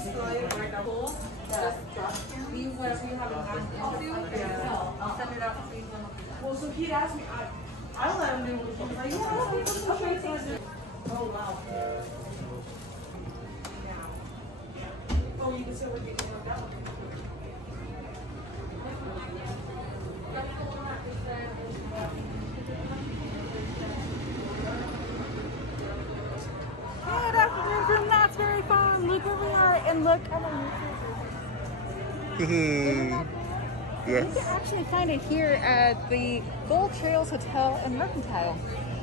Leave whatever you have I'll send it out to you. Well, so he'd asked me, I let him do what he was like, yeah, okay. Oh, wow. Oh, you can see we're getting worked out. Good afternoon from Knott's very fun. Look where we are and look. Yes. You can actually find it here at the Gold Trails Hotel and Mercantile.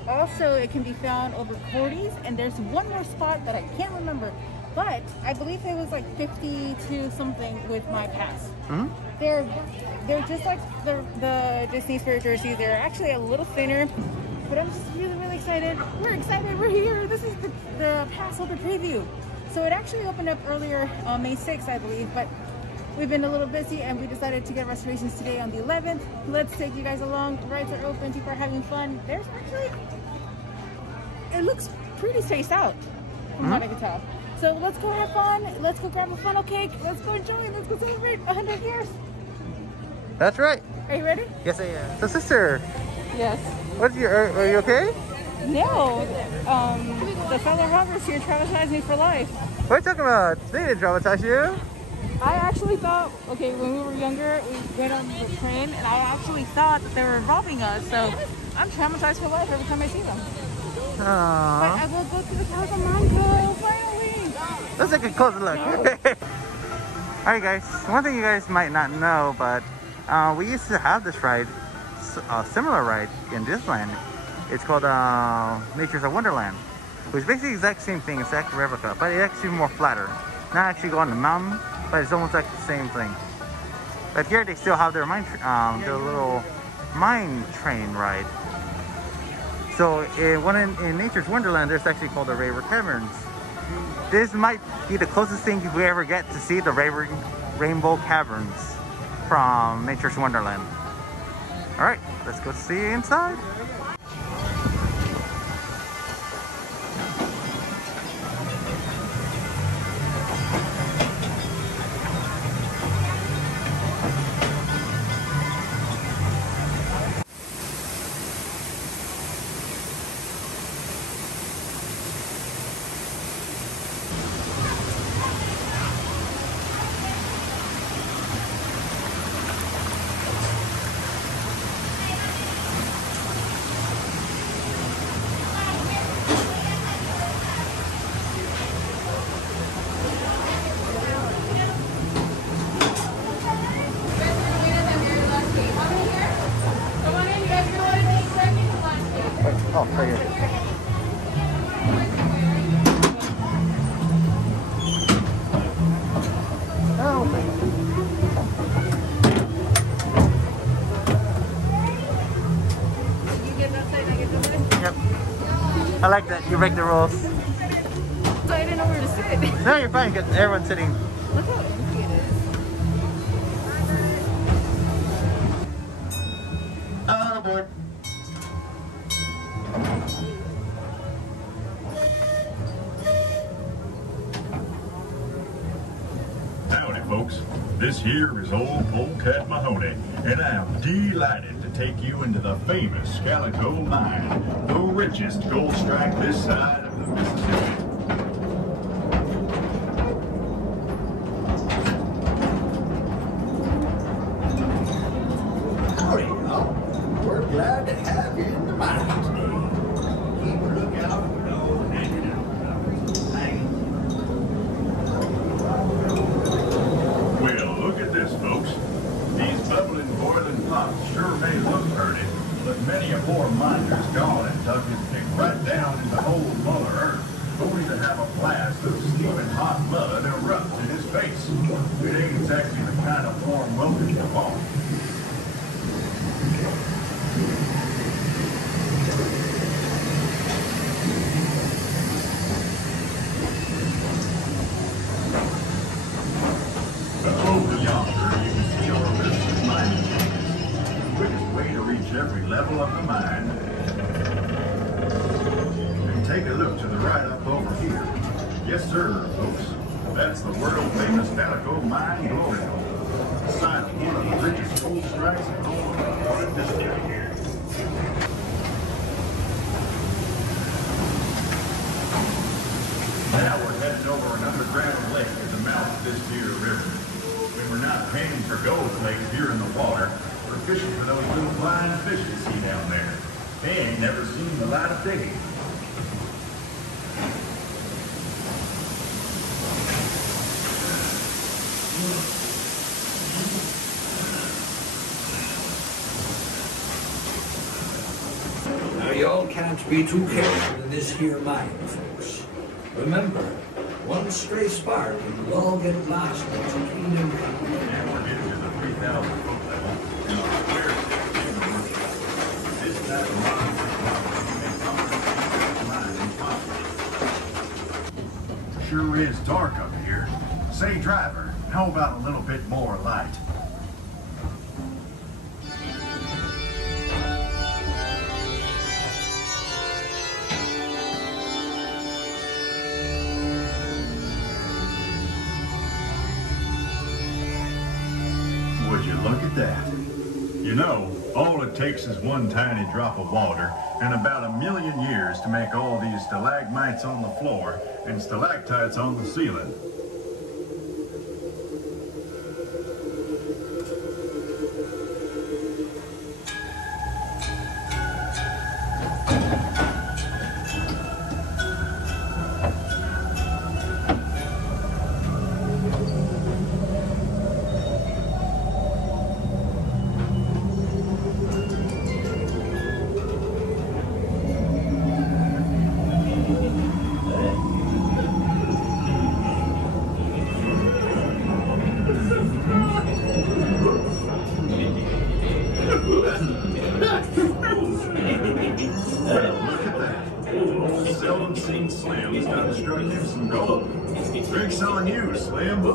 Also, it can be found over Cordy's, and there's one more spot that I can't remember, but I believe it was like 52 something with my pass. Mm-hmm. They're just like the Disney Spirit jersey. They're actually a little thinner, but I'm just really excited. We're excited. We're here. This is the Passholder preview. So it actually opened up earlier on May 6th, I believe, but we've been a little busy and we decided to get reservations today on the 11th. Let's take you guys along. The rides are open. People are having fun. There's actually, it looks pretty spaced out from what I can tell. So let's go have fun. Let's go grab a funnel cake. Let's go enjoy. Let's go celebrate 100 years. That's right. Are you ready? Yes, I am. So, sister. Yes. Are you okay? No. The fellow robbers here traumatized me for life. What are you talking about? They didn't traumatize you. I actually thought, okay, when we were younger, we went on the train, and I actually thought that they were robbing us. So I'm traumatized for life every time I see them. Aww. But I will go to the Calico Mine Co. Finally. Let's take a closer look. Alright guys, one thing you guys might not know, but we used to have this ride, a similar ride in Disneyland. It's called Nature's a Wonderland, which is basically the exact same thing, it's actually a replica, but it's actually more flatter. Not actually go on the mountain, but it's almost like the same thing. But here they still have their their little mine train ride. So in Nature's Wonderland, there's actually called the Rainbow Caverns. This might be the closest thing we ever get to see the Rainbow Caverns from Nature's Wonderland. All right, let's go see inside. Oh, right here. Oh, You get that side, I get this side? yep. I like that. You break the rules. So I didn't know where to sit. No, you're fine because everyone's sitting. Look how empty it is. On board. Howdy, folks. This here is old Polecat Mahoney, and I am delighted to take you into the famous Calico Mine, the richest gold strike this side of the Mississippi. Howdy, y'all. We're glad to have you in the mine today. Keep a lookout for those hanging out. Well, look at this, folks. These bubbling, boiling pots sure may look pretty, but many a poor miner's gone and dug his pick right down in the whole Mother Earth, only to have a blast of steaming hot mud erupt in his face. It ain't exactly the kind of warm welcome you want. Over yonder, you can see our river mining camp. The quickest way to reach every level of the mine. And take a look to the right up over here. Yes, sir, folks. That's the world-famous Calico Mine Co. The site of one of the richest gold strikes in all of our district here. Now we're heading over an underground lake at the mouth of this here river. When we're not paying for gold flakes here in the water, we're fishing for those little blind fish you see down there. They ain't never seen the light of day. Now y'all can't be too careful in this here mine, folks. Remember, one stray spark and you'll all get blasted to clean and And we're getting to the 3,000 foot level. And our square this type of mine sure is dark up here. Say, driver, how about a little bit more light? Would you look at that? You know, all it takes is one tiny drop of water and about 1,000,000 years to make all these stalagmites on the floor and stalactites on the ceiling. Seldom seen Slim's done struck him some gold. Trick's on you, Slim. We're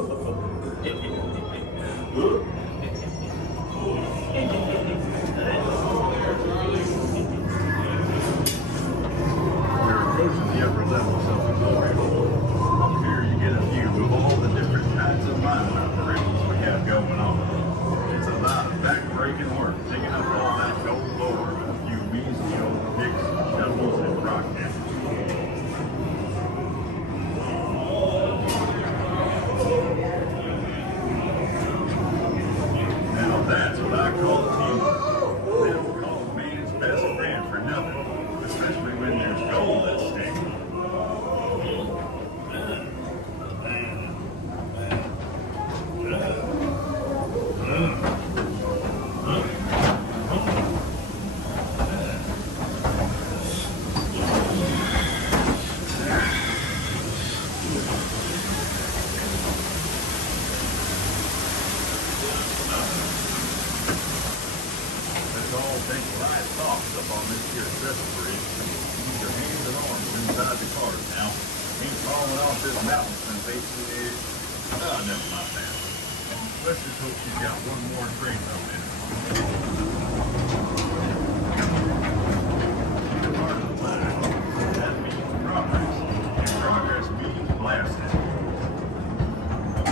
approaching the upper levels of the glory hole. Here you get a view of all the different kinds of mining operations we have going on. It's a lot of back-breaking work, digging up all that gold ore with a few measly old picks, shovels, and rock hammers. Now that's what I call teamwork. They don't call a man's best friend for nothing, especially when there's gold at stake. Let's all take right thoughts up on this here trestle bridge. Use your hands and arms inside the cars now. Ain't falling off this mountain since 1880. Oh, never mind that. Let's just hope she's got one more train road in her. Part of the line. That means progress. And progress means blasting.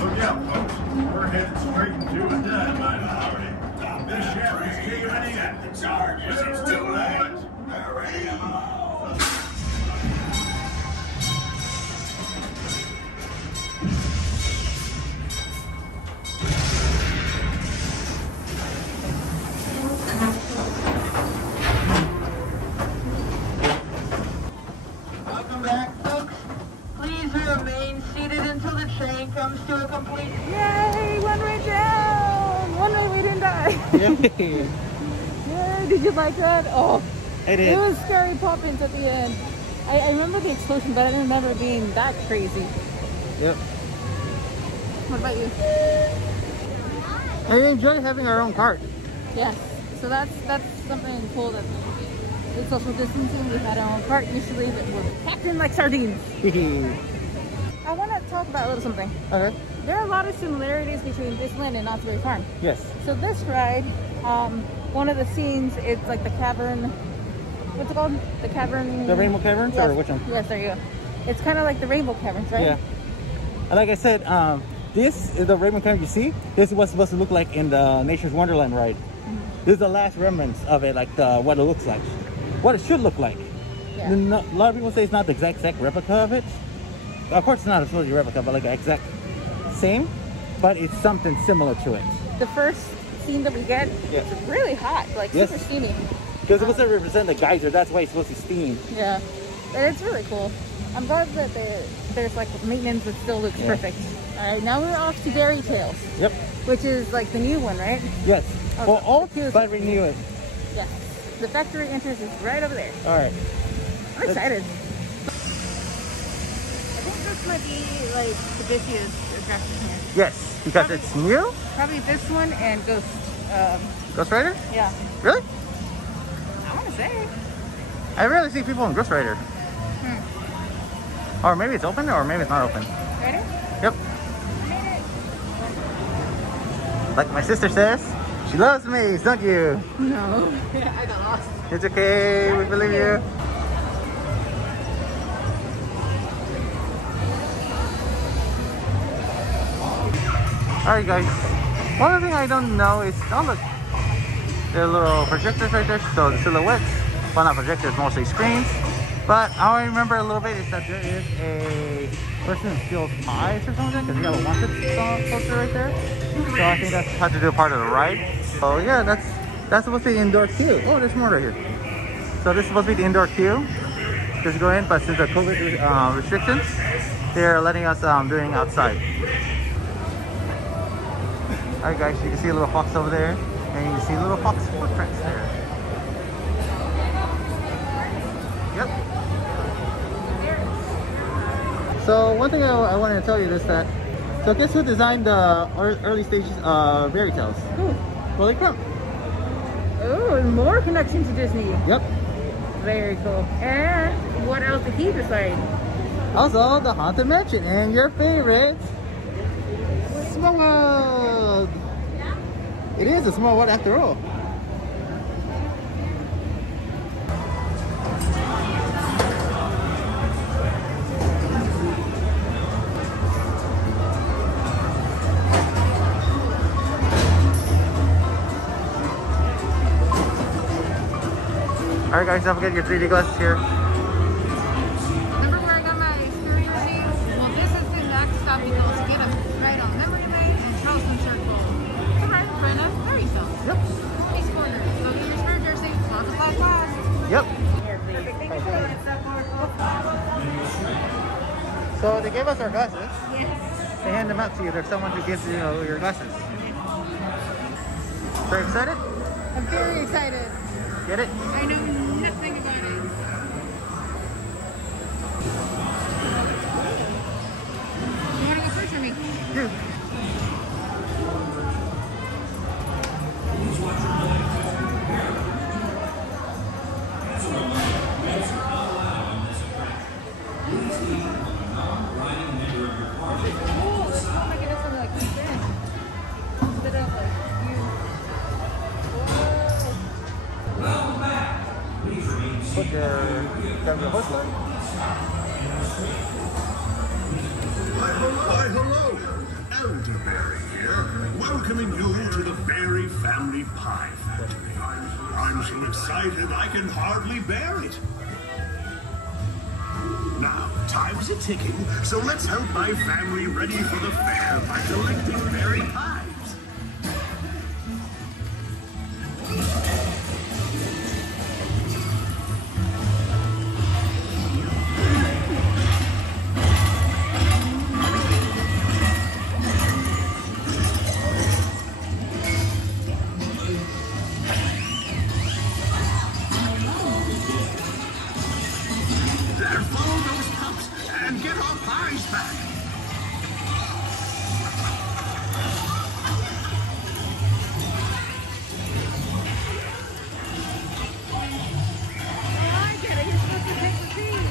Look out, folks. We're headed straight into a dynamite party. This shaft is caving in. The charges is too late. Hurry up. Welcome back, folks. Please remain seated until the train comes to a complete... Yay! One way down! One way we didn't die. Yeah, did you like that? Oh, I did. It was scary pop-ins at the end. I remember the explosion, but I didn't remember it being that crazy. Yep. What about you? I enjoy having our own cart. Yes. So that's something cool that with social distancing, we had our own cart. Usually we're packed in like sardines. I want to talk about a little something. Okay. There are a lot of similarities between this land and Knott's Berry Farm. Yes. So this ride, one of the scenes, it's like the cavern. What's it called? The cavern. The Rainbow Caverns, yes. or which one? Yes, there you go. It's kind of like the Rainbow Caverns, right? Yeah. like I said, this is the Raymond County you see. This is what's supposed to look like in the Nature's Wonderland ride. This is the last remnants of it, like what it looks like, what it should look like. Yeah. A lot of people say it's not the exact replica of it. Of course, it's not a fully replica, but like an exact same. But it's something similar to it. The first scene that we get, Yeah. it's really hot, like Yes. super steamy. Because it was to represent the geyser. That's why it's supposed to steam. Yeah, and it's really cool. I'm glad that there's like maintenance that still looks perfect. All right, now we're off to Berry Tales. Yep. Which is like the new one, right? Yes. Okay. For all kids, but renew it. Yeah. The factory entrance is right over there. All right. I'm excited. I think this might be like the busiest attraction here. Yes, because it's new. Probably this one and Ghost. Ghost Rider? Yeah. Really? I want to say. I rarely see people in Ghost Rider. Or maybe it's open, or maybe it's not open. Ready? Yep. Like my sister says, she loves me, don't you? No. I got lost. It's okay, we believe you. Alright guys, one other thing I don't know is, oh look, there are little projectors right there, so the silhouettes, well not projectors, mostly screens. But all I remember a little bit is that there is a person who steals pies or something, because we have a wanted poster right there. So I think that's had to do a part of the ride. So yeah, that's supposed to be the indoor queue. Oh, there's more right here. So this is supposed to be the indoor queue. Just go in, but since the COVID restrictions, they're letting us doing outside. Alright guys, you can see a little fox over there, and you can see little fox footprints there. Yep. So one thing I wanted to tell you is that, so guess who designed the early stages of Fairy Tales? Who? Willie Crump. Oh, more connection to Disney. Yep. Very cool. And what else did he decide? Also, the Haunted Mansion and your favorite, Small World. It is a small world after all. Alright guys, don't forget your 3D glasses here. Remember where I got my experience receipt? Well, this is the next stop you go to get a right on Memory Lane and Charleston Circle. Come on, right now, there you go. Yep. East corner. Go get your spirit jersey. Lots of flash pass. Yep. So they gave us our glasses. Yes. They hand them out to you. There's someone who gives you your glasses. Very excited? I'm very excited. Get it? I know nothing about it. You want to go first or me? Dude. Put the host on. Why, hello! Elderberry here, welcoming you to the Berry Family Pie Factory. I'm so excited I can hardly bear it. Now, time's a-ticking, so let's help my family ready for the fair by collecting berry pies. There, follow those pups and get our pies back. I get it. You're supposed to take the seat.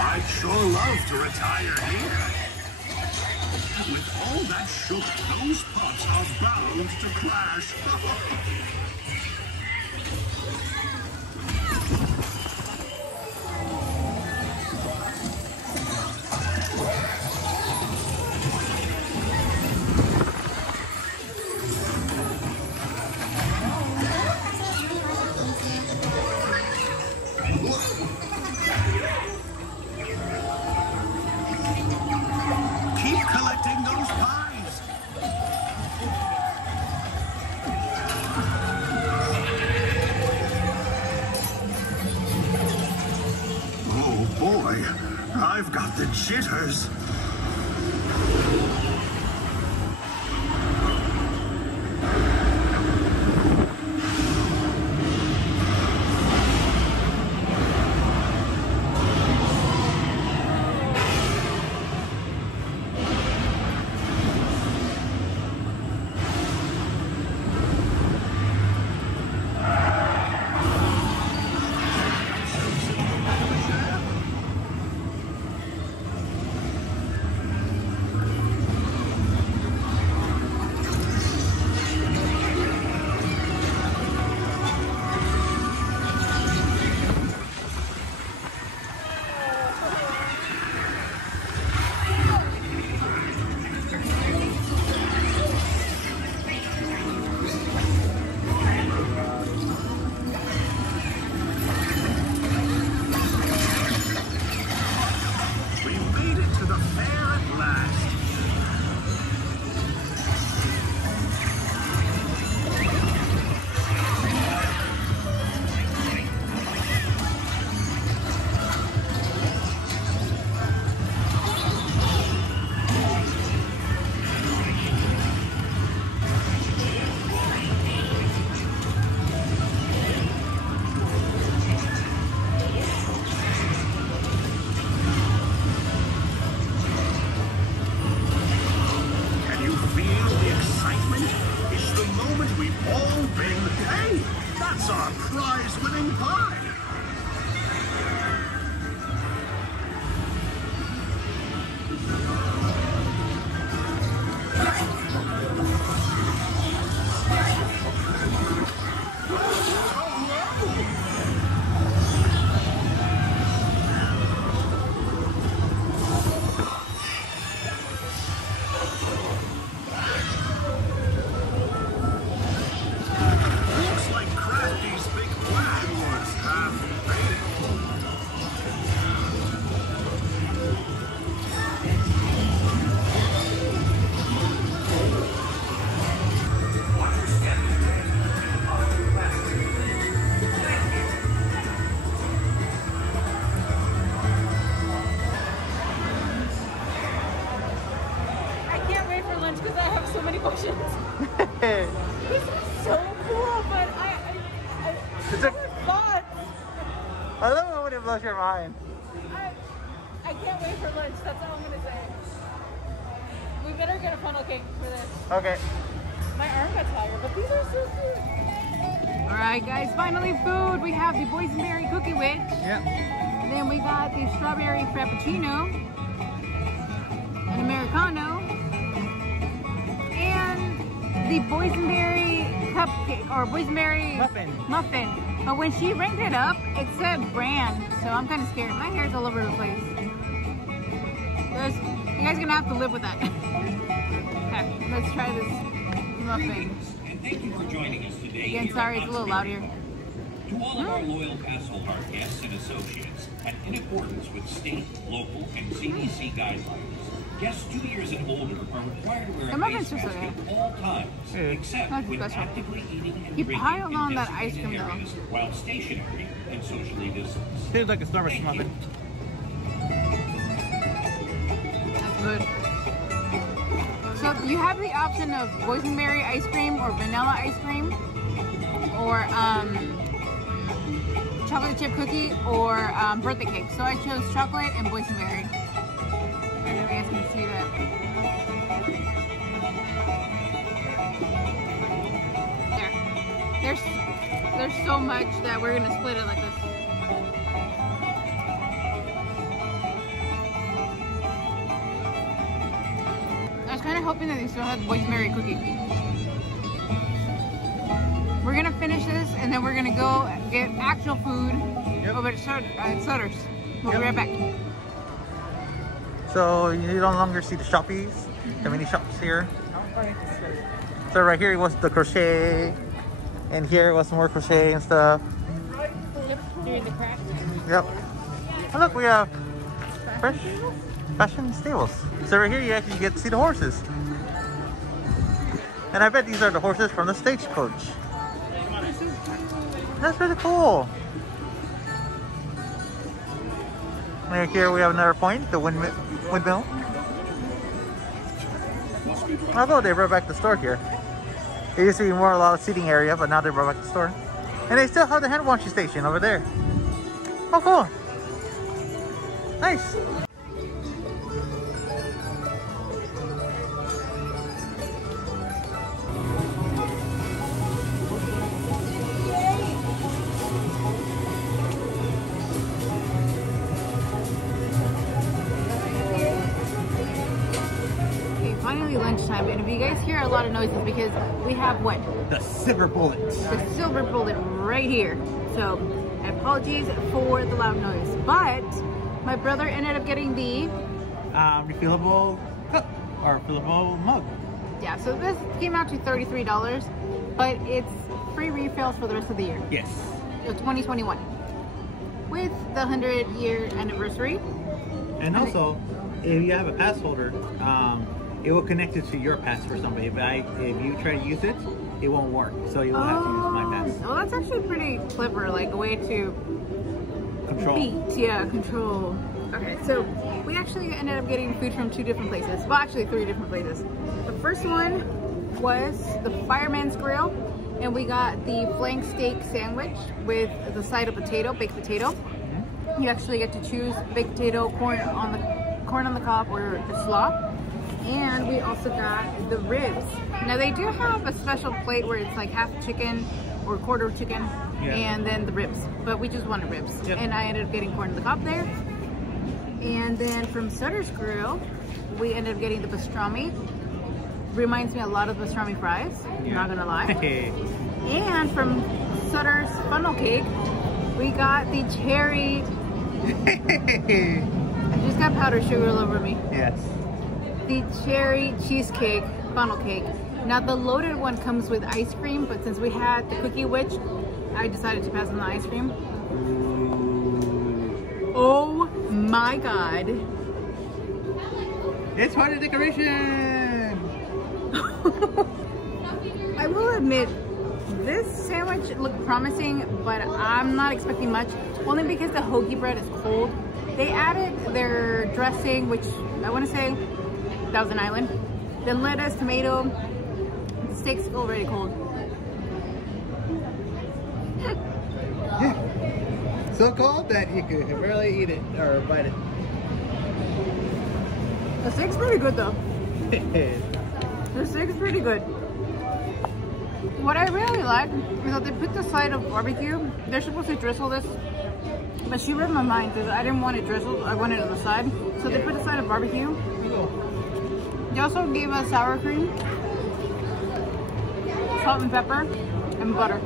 I'd sure love to retire here. With all that sugar, those pups are bound to crash. Keep collecting those pies. Oh boy, I've got the jitters. This is so cool, but It's a thought. I love it when it blows your mind. I can't wait for lunch. That's all I'm gonna say. We better get a funnel cake for this. Okay. My arm got tired, but these are so cute. All right, guys. Finally, food. We have the boysenberry Cookiewich. Yep. And then we got the strawberry frappuccino, an americano, and the boysenberry cupcake or boysenberry muffin. But when she rang it up, it said brand, so I'm kind of scared. My hair's all over the place. You guys are gonna have to live with that. Okay, let's try this muffin. And thank you for joining us today. Again, sorry, it's a little loud here. To all of our loyal Passholder guests and associates, and in accordance with state, local, and CDC guidelines, guests 2 years and older are required to wear a face mask at all times, except when actively eating and drinking piled on in that ice cream, designated areas while stationary and socially distanced. Tastes like a Starbucks muffin. That's good. So you have the option of boysenberry ice cream or vanilla ice cream, or chocolate chip cookie or birthday cake. So I chose chocolate and boysenberry. I don't know if you guys can see that. There's so much that we're gonna split it like this. of hoping that they still have boysenberry cookie. We're gonna finish this and then we're gonna go get actual food over at Sutter's. We'll be right back. So you no longer see the shoppies, the mini shops here. So right here was the crochet, and here was more crochet and stuff. Doing the craft. Yep. Oh look, we have fresh fashion stables. So right here you actually get to see the horses. And I bet these are the horses from the stagecoach. That's really cool. And here we have another point, the windmill. Although they brought back the store here. It used to be more a lot of seating area, but now they brought back the store. And they still have the hand washing station over there. Oh, cool. Nice. Lunchtime, and if you guys hear a lot of noises, because we have what? The silver bullet. The silver bullet right here. So apologies for the loud noise, but my brother ended up getting the refillable cup or refillable mug. Yeah, so this came out to $33, but it's free refills for the rest of the year. Yes. So 2021 with the 100-year anniversary. And also, if you have a pass holder, it will connect it to your pass for somebody. If you try to use it, it won't work. So you will have to use my pass. Well, that's actually pretty clever, like a way to control. Okay, so we actually ended up getting food from 2 different places. Well, actually 3 different places. The first one was the Fireman's Grill, and we got the flank steak sandwich with the side of baked potato. Mm-hmm. You actually get to choose baked potato, corn on the cob, or the slaw. And we also got the ribs. Now they do have a special plate where it's like half chicken or quarter chicken, and then the ribs. But we just wanted ribs. Yep. And I ended up getting corn on the cob there. And then from Sutter's Grill, we ended up getting the pastrami. Reminds me a lot of pastrami fries, not gonna lie. And from Sutter's funnel cake, we got the cherry. I just got powdered sugar all over me. Yes. The cherry cheesecake funnel cake. Now the loaded one comes with ice cream, but since we had the Cookiewich, I decided to pass on the ice cream. Oh my god. It's part of decoration! I will admit, this sandwich looked promising, but I'm not expecting much, only because the hoagie bread is cold. They added their dressing, which I want to say Thousand Island, then lettuce, tomato. The steak's already cold. So cold that you could barely eat it or bite it. The steak's pretty good though. The steak's pretty good. What I really like is that they put the side of barbecue. They're supposed to drizzle this, but she read my mind because I didn't want it drizzled. I wanted it on the side. So they put the side of barbecue. They also gave us sour cream, salt and pepper, and butter.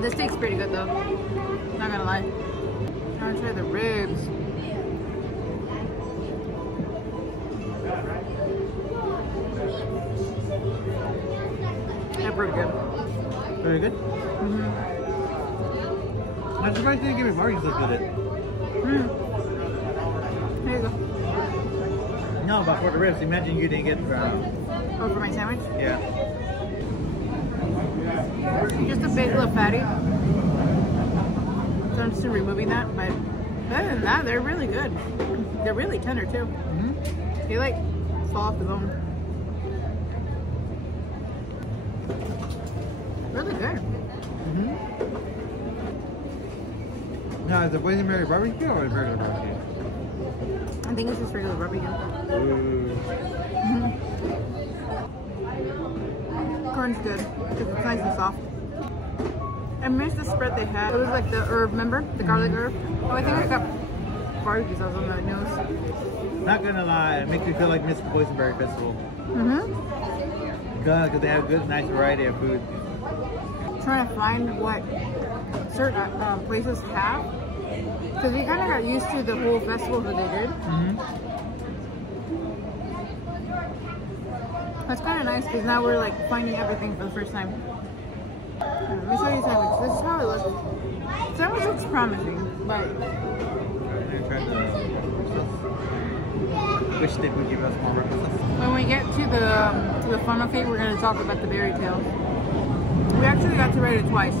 The steak's pretty good though, not gonna lie. I'm gonna try the ribs. They're pretty good. Very good? Mm-hmm. I'm surprised they didn't give me Marty's look at it. There you go. No, but for the ribs, imagine you didn't get Oh, for my sandwich? Yeah. Just a bit little fatty. So I'm just removing that, but other than that, they're really good. They're really tender too. Mm-hmm. They like fall off the bone. Really good. Mm-hmm. Now, is the boysenberry barbecue or regular barbecue? I think it's just regular barbecue. Mm-hmm. Corn's good because it's nice and soft. I missed the spread they had. It was like the herb, remember? The garlic herb. Oh, I think I got barbecue sauce on the nose. Not gonna lie, it makes me feel like Miss Boysenberry Festival. Because they have a good, nice variety of food. Trying to find what certain places have, because we kind of got used to the whole festival that they did. That's kind of nice because now we're like finding everything for the first time. Let me show you sandwich. This is how it looks. Sandwich looks promising, but I wish they would give us more breakfast. when we get to the funnel cake, we're going to talk about the berry tail. We actually got to ride it twice,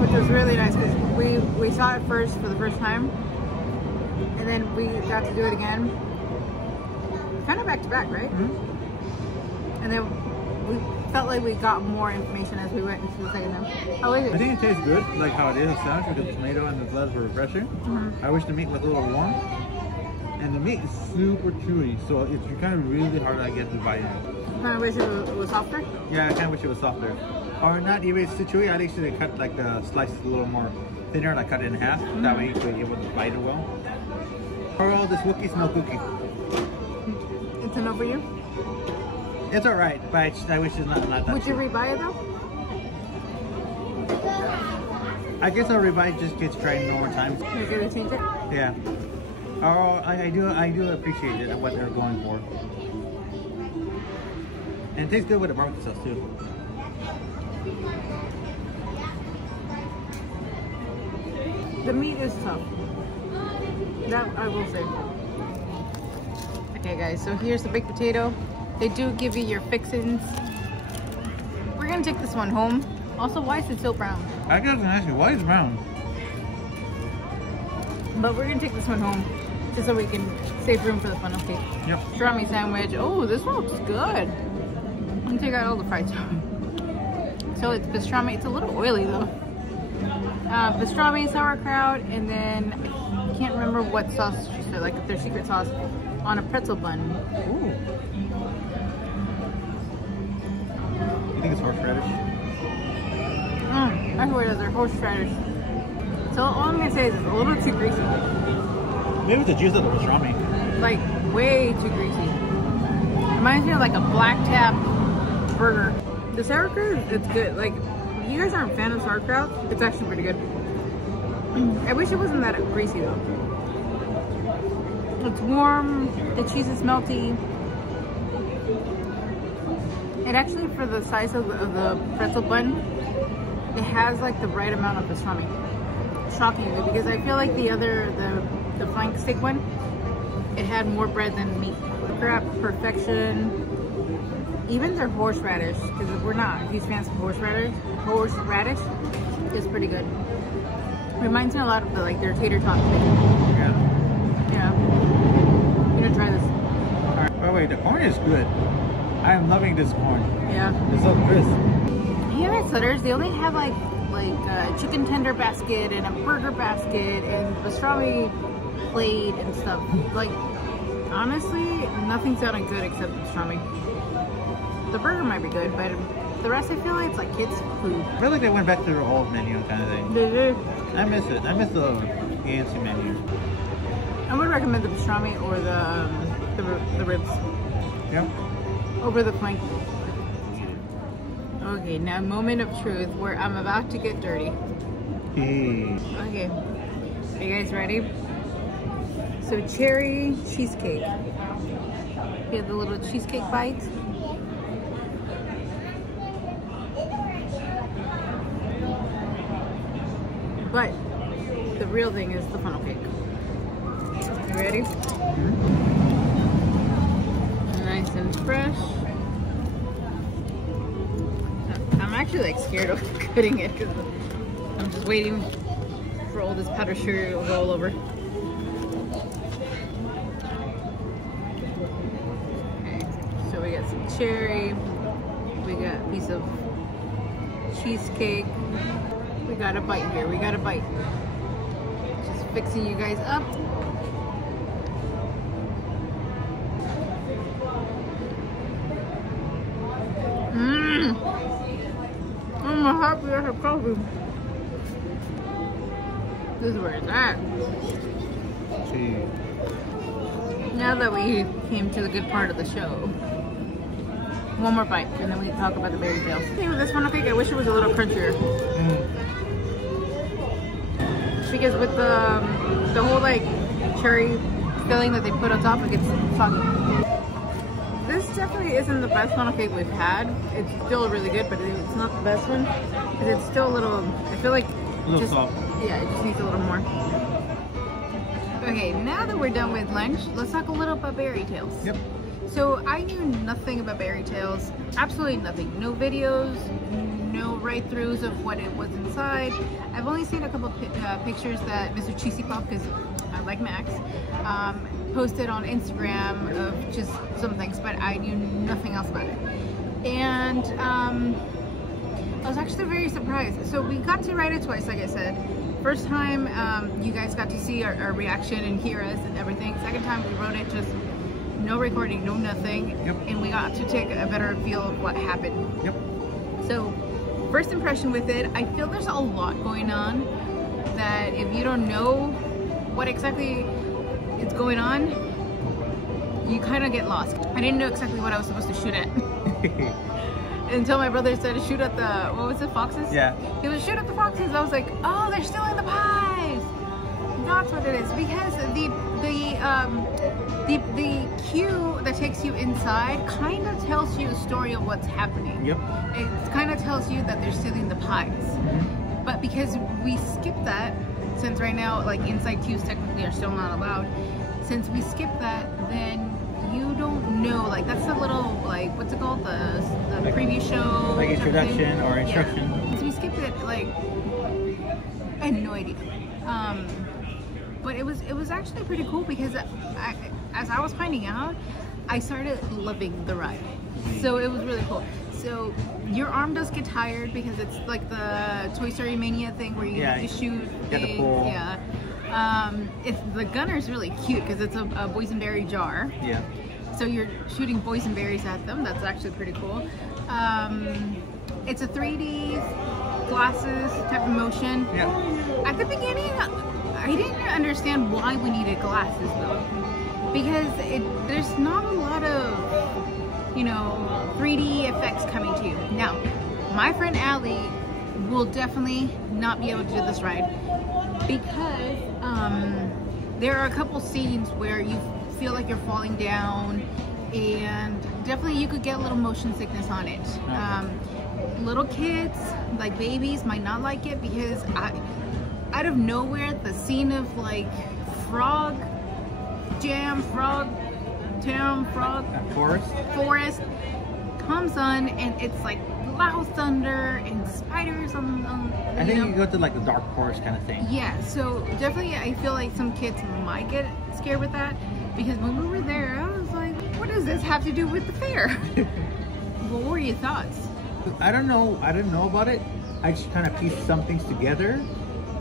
which was really nice because we saw it first for the first time, and then we got to do it again, kind of back to back, right? And then we felt like we got more information as we went into the second time. How is it? I think it tastes good, like how it is a sandwich with the tomato and the lettuce were refreshing. I wish the meat was a little warm. And the meat is super chewy, so it's kind of really hard, I guess, to bite it. Kind of wish it was softer? Yeah, I kind of wish it was softer. Or not even it's too chewy, I'd actually cut like the slices a little more thinner, like cut it in half. That way you could be able to bite it well. Overall, this Wookiee smell cookie. It's a no for you? It's alright, but I wish it's not that Would you chewy. rebuy it though? I guess I'll rebuy it just to try it one more time. You're gonna change it? Yeah. Oh, I do appreciate it and what they're going for. And it tastes good with the barbecue sauce too. The meat is tough. That I will say. Okay guys, so here's the baked potato. They do give you your fixins. We're gonna take this one home. Also, why is it still brown? I gotta ask you, why is it brown? But we're gonna take this one home just so we can save room for the funnel cake. Yep. Pastrami sandwich. Oh, this one looks good. Let me take out all the fried stuff. So it's pastrami. It's a little oily though. Pastrami, sauerkraut, and then I can't remember what sauce she said, like their secret sauce on a pretzel bun. Ooh. You think it's horseradish? That's what it is. They're horseradish. So all I'm gonna say is it's a little too greasy. Maybe it's the juice of the pastrami. Like way too greasy. Reminds me of like a black tap burger. The sauerkraut, it's good. Like, if you guys aren't a fan of sauerkraut, it's actually pretty good. I wish it wasn't that greasy though. It's warm, the cheese is melty. And actually for the size of the pretzel bun, it has like the right amount of pastrami. Shockingly, because I feel like the flank steak one, it had more bread than meat. Crap, perfection. Even their horseradish, because we're not huge fans of horseradish is pretty good. Reminds me a lot of their tater tot thing. Yeah. Yeah. I'm gonna try this. Alright, by the way, the corn is good. I am loving this corn. Yeah. It's so crisp. Here at Sutter's, they only have like a chicken tender basket and a burger basket and pastrami plate and stuff. Like, honestly, nothing sounded good except pastrami. The burger might be good, but the rest I feel like it's like kids' food. I feel like they went back to their old menu kind of thing. They did. I miss it. I miss the ANC menu. I would recommend the pastrami or the ribs. Yep. Over the flank. Okay, now moment of truth where I'm about to get dirty. Okay, are you guys ready? So cherry cheesecake. We have the little cheesecake bites. But the real thing is the funnel cake. You ready? Nice and fresh. I'm actually like scared of cutting it because I'm just waiting for all this powdered sugar to go all over. Okay, so we got some cherry, we got a piece of cheesecake, we got a bite here, we got a bite. Just fixing you guys up. I'm happy I have coffee. This is where it's at. See. Now that we came to the good part of the show, one more bite, and then we can talk about the berry tails. See, with this funnel cake, I wish it was a little crunchier. Because with the whole like cherry filling that they put on top, it gets soggy. This definitely isn't the best funnel cake we've had. It's still really good, but it's not the best one because it's still a little. I feel like A little soft. Yeah, it just needs a little more. Okay, now that we're done with lunch, let's talk a little about berry tails. Yep. So I knew nothing about berry tails, absolutely nothing. No videos, no write-throughs of what it was inside. I've only seen a couple pictures that Mr. Cheesy Pop, because I like Max, posted on Instagram of just some things, but I knew nothing else about it. And I was actually very surprised. So we got to write it twice, like I said. First time, you guys got to see our reaction and hear us and everything. Second time, we wrote it just no recording, no nothing. Yep. And we got to take a better feel of what happened. Yep. So, first impression with it, I feel there's a lot going on that if you don't know what exactly is going on, you kind of get lost. I didn't know exactly what I was supposed to shoot at. Until my brother said shoot at the, what was it, foxes? Yeah. He was shoot at the foxes. I was like, oh, they're still in the pies. That's what it is. Because the cue that takes you inside kind of tells you a story of what's happening. Yep. It kind of tells you that they're stealing the pies. But because we skipped that, since right now like inside cues technically are still not allowed, since we skipped that, then you don't know, like that's a little, like, what's it called, the like, preview show, like introduction or instruction. Yeah. So we skipped it, like I had no idea. But it was actually pretty cool because as I was finding out, I started loving the ride. So it was really cool. So your arm does get tired because it's like the Toy Story Mania thing where you have to shoot things. Yeah. The gunner's really cute because it's a boysenberry jar. Yeah. So you're shooting boysenberries at them. That's actually pretty cool. It's a 3D glasses type of motion. Yeah. At the beginning, I didn't understand why we needed glasses though, because there's not a lot of, you know, 3D effects coming to you. Now, my friend Allie will definitely not be able to do this ride because there are a couple scenes where you feel like you're falling down, and definitely you could get a little motion sickness on it. Little kids, like babies, might not like it because out of nowhere, the scene of like frog forest comes on, and it's like loud thunder and spiders on I think you go to like the dark forest kind of thing. Yeah, so definitely I feel like some kids might get scared with that, because when we were there, I was like, what does this have to do with the fair? What were your thoughts? I don't know about it. I just kind of pieced some things together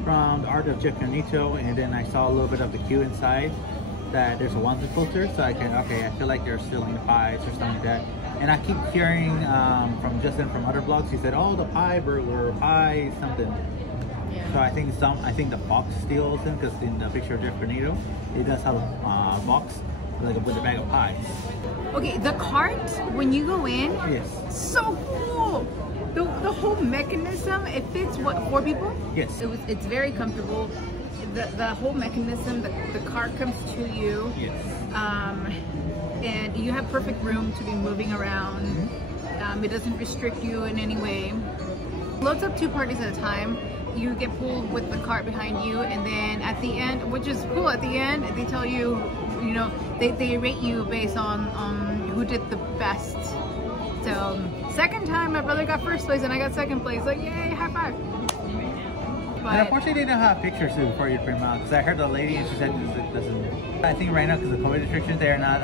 from the art of Jeff Canito, and then I saw a little bit of the cue inside that there's a wanted poster, so I feel like they're stealing the pies or something like that. And I keep hearing from Justin from other blogs, he said, oh, the pie burglar, pie something. Yeah. So I think the box steals them, because in the picture of Jeff Canito, it does have a box like with a bag of pies. Okay, the cart, when you go in, yes, so cool. The whole mechanism, it fits what, 4 people? Yes. It's very comfortable. The whole mechanism, the cart comes to you. Yes. And you have perfect room to be moving around. It doesn't restrict you in any way. Loads up 2 parties at a time. You get pulled with the cart behind you, and then at the end, which is cool, at the end they tell you, you know, they rate you based on who did the best. So second time my brother got first place and I got second place. Like, yay, high five. But and unfortunately they don't have pictures before you print them out, because I heard the lady and she said it doesn't. I think right now, because of COVID restrictions, they're not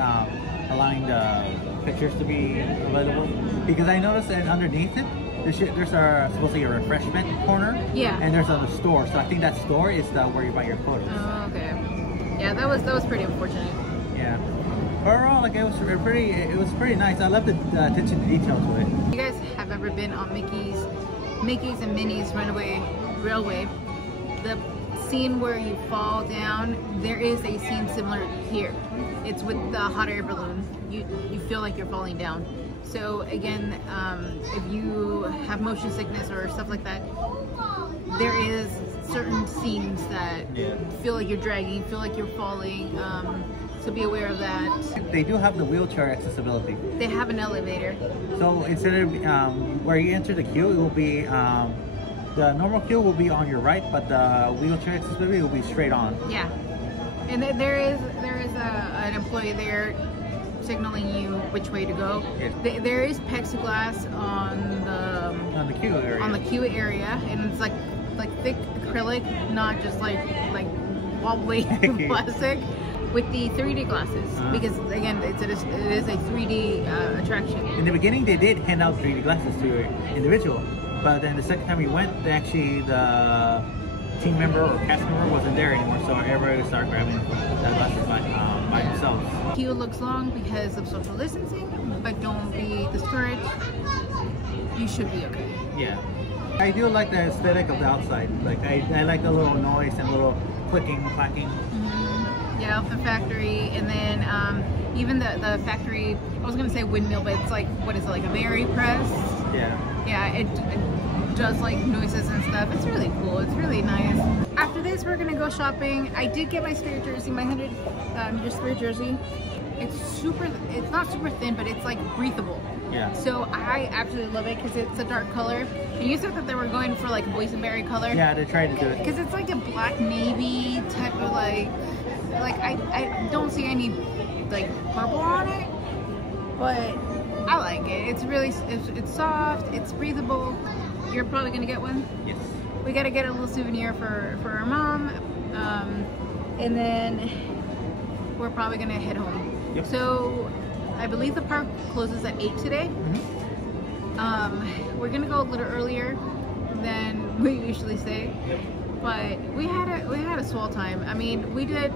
allowing the pictures to be available. Because I noticed that underneath it, there's supposedly a refreshment corner. Yeah. And there's a store, so I think that store is where you buy your photos. Oh, okay. Yeah, that was pretty unfortunate. Yeah. Overall, like it was pretty nice. I love the attention to detail to it. If you guys have ever been on Mickey's and Minnie's Runaway Railway, the scene where you fall down, there is a scene similar here. It's with the hot air balloon. You feel like you're falling down. So again, if you have motion sickness or stuff like that, there is certain scenes that feel like you're dragging, feel like you're falling. So be aware of that. They do have the wheelchair accessibility. They have an elevator. So instead of where you enter the queue, it will be the normal queue will be on your right, but the wheelchair accessibility will be straight on. Yeah, and there is an employee there signaling you which way to go. Yes. There is plexiglass on the queue area. On the queue area, and it's like thick acrylic, not just like wobbly plastic. With the 3D glasses, because again, it is a 3D attraction. In the beginning, they did hand out 3D glasses to your individual, but then the second time we went, the team member or cast member wasn't there anymore, so everybody started grabbing the glasses by themselves. Queue looks long because of social distancing, but don't be discouraged. You should be okay. Yeah, I do like the aesthetic of the outside. Like I like the little noise and little clicking, clacking. Yeah, the factory, and then even the factory, I was gonna say windmill, but it's like, what is it, like a berry press? Yeah. Yeah, it does like noises and stuff. It's really cool. It's really nice. After this, we're gonna go shopping. I did get my spirit jersey, my 100 spirit jersey. It's not super thin, but it's like breathable. Yeah. So I absolutely love it because it's a dark color. And you said that they were going for like a boysenberry color. Yeah, they tried to do it. Because it's like a black navy type of like I don't see any like purple on it, but I like it. It's really, it's soft, it's breathable. You're probably gonna get one? Yes. We gotta get a little souvenir for our mom, and then we're probably gonna head home. Yep. So I believe the park closes at 8 today. We're gonna go a little earlier than we usually say. Yep. But we had a swell time. I mean, we did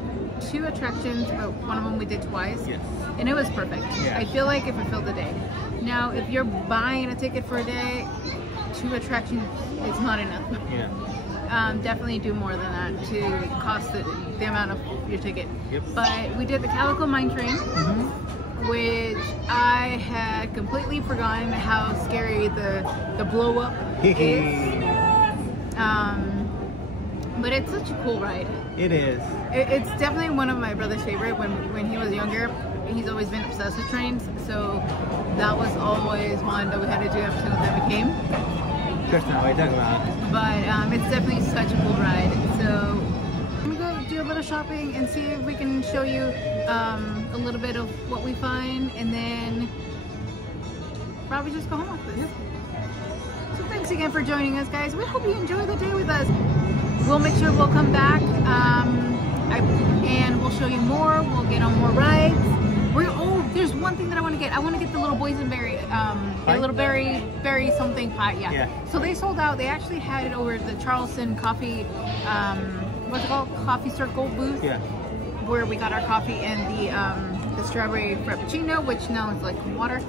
2 attractions, but one of them we did twice. Yes. And it was perfect. Yeah. I feel like it fulfilled the day. Now, if you're buying a ticket for a day, 2 attractions is not enough. Yeah. Definitely do more than that to cost the amount of your ticket. Yep. But we did the Calico Mine Train, which I had completely forgotten how scary the blow up is. But it's such a cool ride. It is. It's definitely one of my brother's favorite. When he was younger, he's always been obsessed with trains, so that was always one that we had to do every single time we came. That's not what I talk about. But it's definitely such a cool ride. So I'm gonna go do a little shopping and see if we can show you a little bit of what we find, and then probably just go home after this. So thanks again for joining us, guys. We hope you enjoy the day with us. We'll make sure we'll come back and we'll show you more. We'll get on more rides. There's one thing that I want to get. I want to get the little boysenberry, the little berry something pie. Yeah. So they sold out. They actually had it over at the Charleston Coffee, what's it called? Coffee Circle booth. Yeah. Where we got our coffee and the strawberry frappuccino, which now is like water.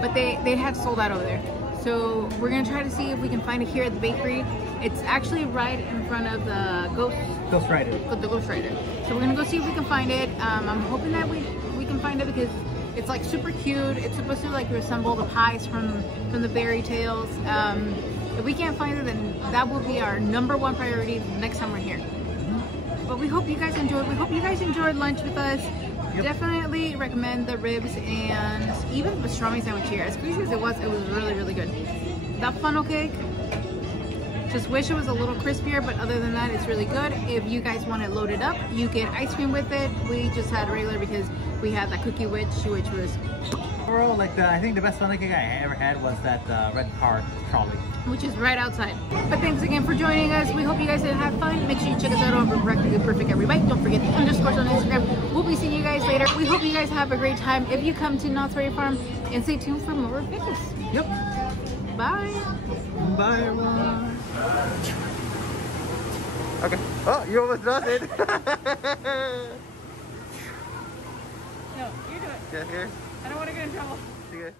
But they had sold out over there. So we're gonna try to see if we can find it here at the bakery. It's actually right in front of the Ghost Rider. The Ghost Rider. So we're gonna go see if we can find it. I'm hoping that we can find it because it's like super cute. It's supposed to like resemble the pies from the Berry Tales. If we can't find it, then that will be our #1 priority next time we're here. But we hope you guys enjoyed. We hope you guys enjoyed lunch with us. Yep. Definitely recommend the ribs and even the pastrami sandwich here. As crazy as it was really, really good. That funnel cake, just wish it was a little crispier, but other than that, it's really good. If you guys want it loaded up, you get ice cream with it. We just had regular because we had that Cookiewich, which was... Overall, I think the best funnel cake I ever had was that red car trolley, which is right outside. But thanks again for joining us. We hope you guys did have fun. Make sure you check us out on Perfect Every Bite. Don't forget the underscores on Instagram. We'll be seeing you guys later. We hope you guys have a great time if you come to Knott's Berry Farm, and stay tuned for more videos. Yep. Bye. Bye, everyone. Okay. Oh, you almost lost it. No, you do it. Yeah, here. I don't want to get in trouble. Okay.